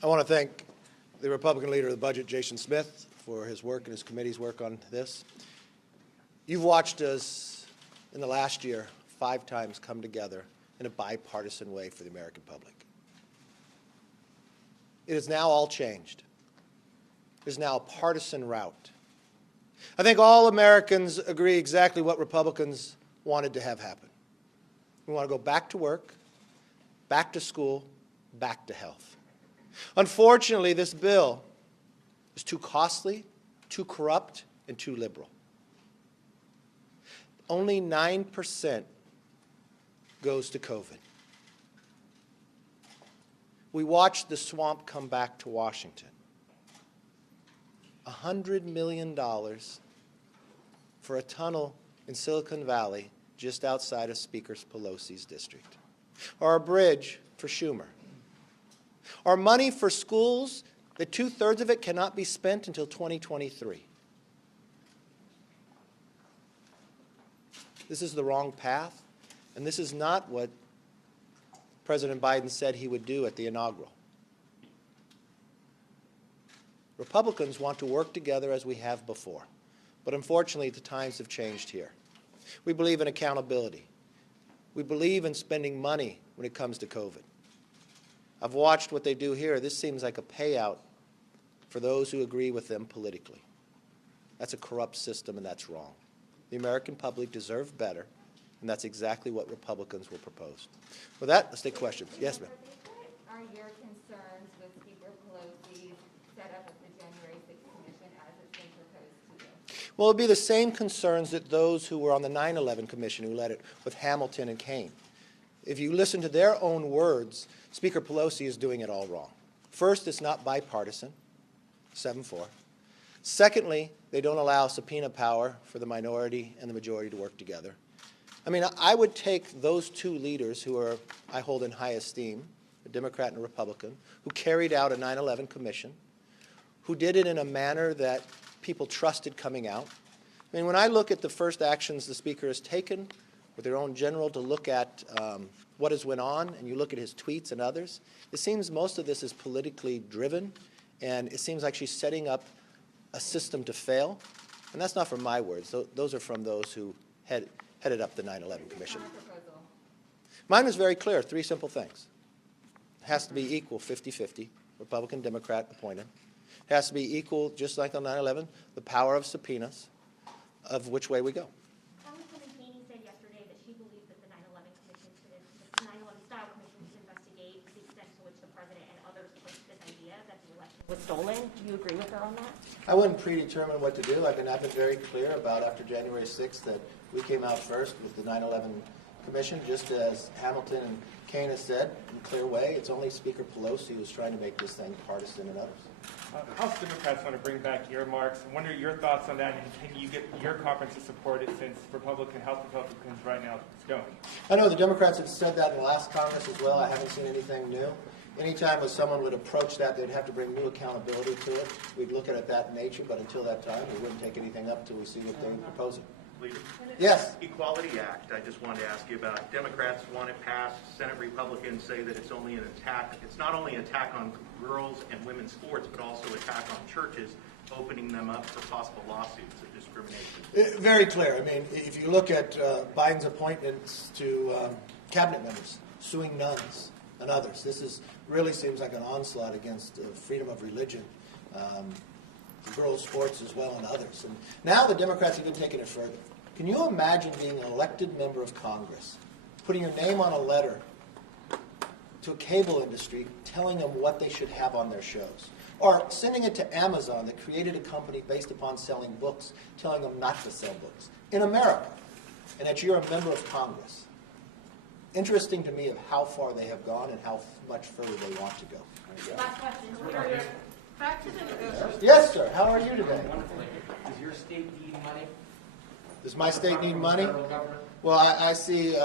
I want to thank the Republican leader of the budget, Jason Smith, for his work and his committee's work on this. You've watched us in the last year 5 times come together in a bipartisan way for the American public. It is now all changed. It is now a partisan route. I think all Americans agree exactly what Republicans wanted to have happen. We want to go back to work, back to school, back to health. Unfortunately, this bill is too costly, too corrupt, and too liberal. Only 9% goes to COVID. We watched the swamp come back to Washington. $100 million for a tunnel in Silicon Valley just outside of Speaker Pelosi's district. Or a bridge for Schumer. Or money for schools that 2/3 of it cannot be spent until 2023. This is the wrong path, and this is not what President Biden said he would do at the inaugural. Republicans want to work together as we have before, but unfortunately the times have changed here. We believe in accountability. We believe in spending money when it comes to COVID. I've watched what they do here. This seems like a payout for those who agree with them politically. That's a corrupt system, and that's wrong. The American public deserve better, and that's exactly what Republicans will propose. With that, let's take questions. Yes, ma'am. What are your concerns with Speaker Pelosi's setup of the January 6th Commission as it's been proposed to you? Well, it would be the same concerns that those who were on the 9/11 Commission who led it with Hamilton and Kane. If you listen to their own words, Speaker Pelosi is doing it all wrong. First, it's not bipartisan, 7-4. Secondly, they don't allow subpoena power for the minority and the majority to work together. I mean, I would take those 2 leaders who I hold in high esteem, a Democrat and a Republican, who carried out a 9/11 commission, who did it in a manner that people trusted coming out. I mean, when I look at the first actions the Speaker has taken with their own general to look at what has went on, and you look at his tweets and others, it seems most of this is politically driven, and it seems like she's setting up a system to fail. And that's not from my words. Those are from those who headed up the 9/11 Commission. Mine was very clear, 3 simple things. It has to be equal, 50-50, Republican, Democrat appointed. It has to be equal, just like on 9/11, the power of subpoenas, of which way we go. Congresswoman Cheney said yesterday that she believes that the 9/11 Commission should, the 9/11 style commission should investigate the extent to which the president and others pushed this idea that the election was stolen. Do you agree with her on that? I wouldn't predetermine what to do. I've been very clear about after January 6th that we came out first with the 9/11 Commission, just as Hamilton and Kane has said in a clear way. It's only Speaker Pelosi who's trying to make this thing partisan and others. House Democrats want to bring back earmarks. I wonder your thoughts on that, and can you get your conference to support it since House Republicans right now don't? I know the Democrats have said that in the last Congress as well. I haven't seen anything new. Anytime when someone would approach that, they'd have to bring new accountability to it. We'd look at it that nature, but until that time, we wouldn't take anything up until we see what they're proposing. Leader? Yes. Equality Act, I just wanted to ask you about. Democrats want it passed. Senate Republicans say that it's only an attack. It's not only an attack on girls and women's sports, but also attack on churches, opening them up for possible lawsuits of discrimination. Very clear. I mean, if you look at Biden's appointments to cabinet members, suing nuns and others, this really seems like an onslaught against freedom of religion, girls' sports as well, and others. And now the Democrats have even taken it further. Can you imagine being an elected member of Congress, putting your name on a letter to a cable industry, telling them what they should have on their shows? Or sending it to Amazon that created a company based upon selling books, telling them not to sell books in America, and that you're a member of Congress. Interesting to me of how far they have gone and how much further they want to go. Last question. Back to the negotiations. Yes, sir. How are you today? Does your state need money? Does my state need money? Well, I see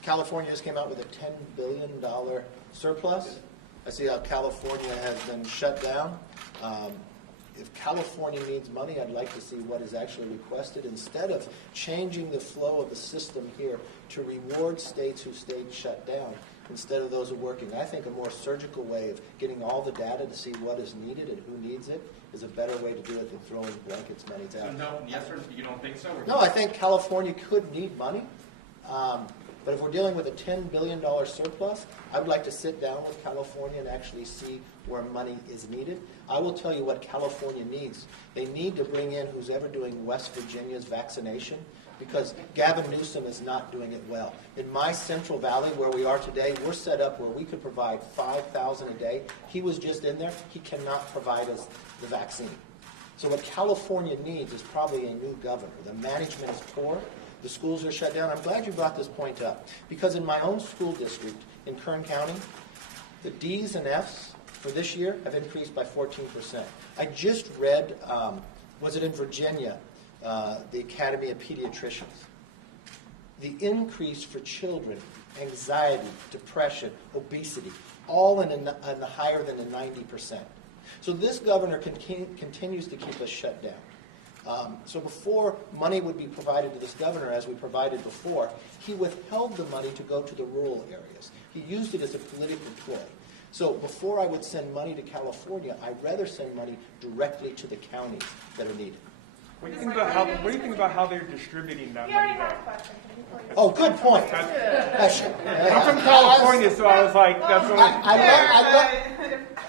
California just came out with a $10 billion surplus. I see how California has been shut down. If California needs money, I'd like to see what is actually requested instead of changing the flow of the system here to reward states who stayed shut down. instead of those who are working. I think a more surgical way of getting all the data to see what is needed and who needs it is a better way to do it than throwing blankets money So down. no, yes or you don't think so? Or No, I think California could need money. But if we're dealing with a $10 billion surplus, I would like to sit down with California and actually see where money is needed. I will tell you what California needs. They need to bring in who's ever doing West Virginia's vaccination, because Gavin Newsom is not doing it well. In my Central Valley, where we are today, we're set up where we could provide 5,000 a day. He was just in there. He cannot provide us the vaccine. So what California needs is probably a new governor. The management is poor. The schools are shut down. I'm glad you brought this point up, because in my own school district in Kern County, the D's and F's for this year have increased by 14%. I just read, was it in Virginia, the Academy of Pediatricians. The increase for children, anxiety, depression, obesity, all in a higher than a 90%. So this governor continues to keep us shut down. So before money would be provided to this governor, as we provided before, he withheld the money to go to the rural areas. He used it as a political ploy. So before I would send money to California, I'd rather send money directly to the counties that are needed. What do you think about how they're distributing that money, though? Oh, good point. I'm from California, so I was like, that's what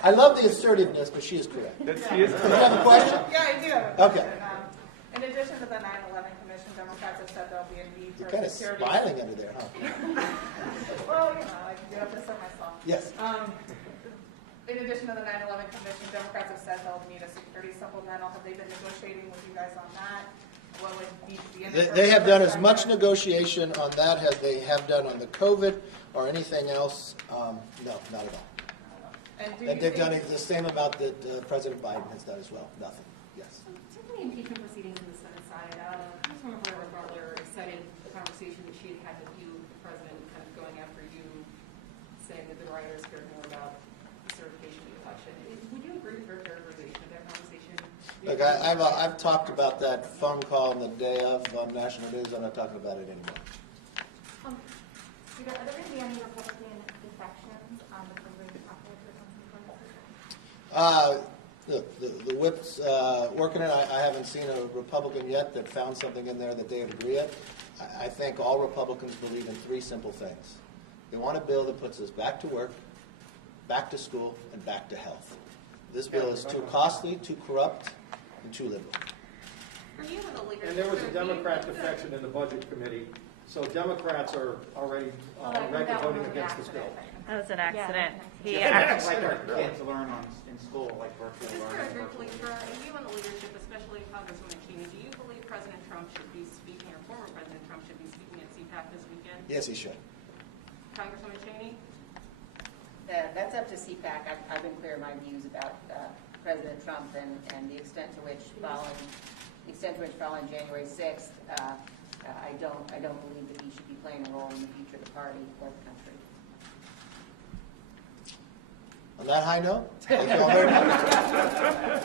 I love the assertiveness, but she is correct. she is Do you have a question? Yeah, I do have a Okay. question. In addition to the 9/11 Commission, Democrats have said there'll be a need for You're kind of security. smiling under there, huh? Well, I can do it for myself. Yes. In addition to the 9/11 Commission, Democrats have said they'll need a security supplemental. Have they been negotiating with you guys on that? What would be the They have done as much negotiation on that as they have done on the COVID or anything else. No, not at all. And do And you they've done think, the same amount that President Biden has done as well. Nothing. Yes. Taking the impeachment proceedings in the Senate side, Councilmember Butler cited the conversation that she had had with you, the president, kind of going after you, saying that the rioters cared more about the certification of the election. Would you agree with her characterization of that conversation? Look, I've talked about that phone call on the day of on national news. I'm not talking about it anymore. Are there going to be any Republican defections on the president's office or something? The whip's working it. I haven't seen a Republican yet that found something in there that they would agree with. I think all Republicans believe in three simple things. They want a bill that puts us back to work, back to school, and back to health. This bill is too costly, too corrupt, and too liberal. For you and the leadership. And there was a Democrat defection in the Budget Committee, so Democrats are already record voting against this bill. That was an accident. He Like actually, our kids learn in school, like virtual Just learning. very briefly, for you and the leadership, especially Congresswoman Cheney, do you believe President Trump should be speaking, or former President Trump should be speaking at CPAC this weekend? Yes, he should. Congresswoman Cheney? That's up to CPAC. I've been clear in my views about President Trump and the extent to which following January 6th, I don't believe that he should be playing a role in the future of the party or the country. On that high note, thank you all very much.